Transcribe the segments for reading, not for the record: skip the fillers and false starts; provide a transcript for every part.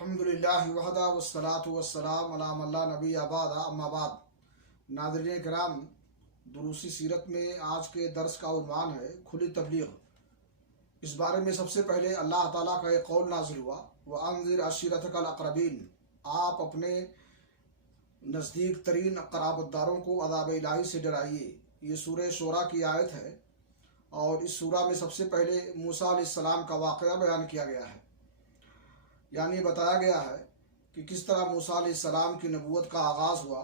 अल्हम्दुलिल्लाह वहदा वस्सलातु वस्सलाम अला मन ला नबी अबादा अम्मा बाद। नाज़रीन किराम, दुरूसी सीरत में आज के दर्स का उन्वान है खुली तबलीग। इस बारे में सबसे पहले अल्लाह ताला का एक कौल नाजिल हुआ, व अंज़िर अशीरतकल अक़रबीन, आप अपने नज़दीक तरीन क़राबतदारों को अज़ाब इलाही से डराइए। ये सूरह शूरा की आयत है और इस सूरा में सबसे पहले मूसा अलैहिस्सलाम का वाक़या बयान किया गया है। यानी बताया गया है कि किस तरह मूसा अलैहिस्सलाम की नबूवत का आगाज़ हुआ,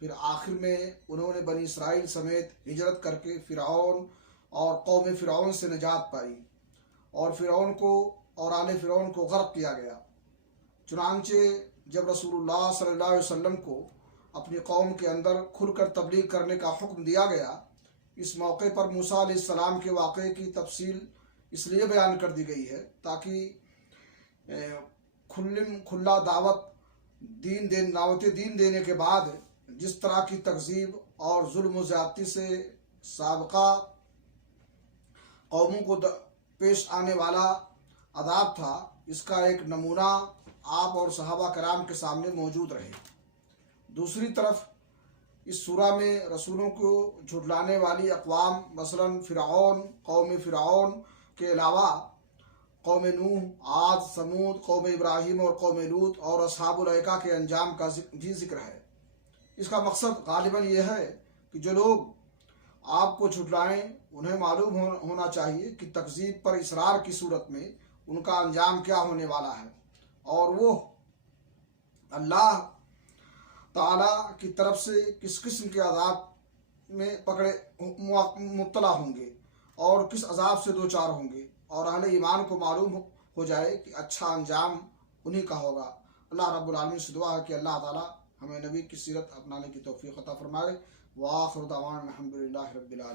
फिर आखिर में उन्होंने बनी इसराइल समेत हिजरत करके फ़िरऔन और कौम फ़िरऔन से निजात पाई और फ़िरऔन को और आले फ़िरऔन को गर्क किया गया। चुनांचे जब रसूलुल्लाह सल्लल्लाहु अलैहि वसल्लम को अपनी कौम के अंदर खुलकर तबलीग करने का हुक्म दिया गया, इस मौके पर मूसा अलैहिस्सलाम के वाक़े की तफसील इसलिए बयान कर दी गई है ताकि खुला दावत दीन देने के बाद जिस तरह की तकज़ीब और जुल्म ज़्यादती से साबका कौमों को पेश आने वाला अदाब था, इसका एक नमूना आप और सहाबा कराम के सामने मौजूद रहे। दूसरी तरफ इस सूरा में रसूलों को झुठलाने वाली अक़वाम मसलन फ़िरऔन, कौम फ़िरऔन के अलावा कौम नूह, आद, समूद, कौम इब्राहीम और कौम लूत और अस्हाबुल ऐका के अंजाम का भी जिक्र है। इसका मकसद गालिबन यह है कि जो लोग आपको झुठलाएं उन्हें मालूम होना चाहिए कि तकज़ीब पर इसरार की सूरत में उनका अंजाम क्या होने वाला है और वो अल्लाह ताला की तरफ से किस किस्म के अज़ाब में मुब्तला होंगे और किस अज़ाब से दो चार होंगे, और अहले ईमान को मालूम हो जाए कि अच्छा अंजाम उन्हीं का होगा। अल्लाह रब्बुल आलमीन से दुआ है कि अल्लाह ताला हमें नबी की सीरत अपनाने की तौफीक अता फरमाए। व आखिर दावाना अल्हम्दुलिल्लाहि रब्बिल आलमीन।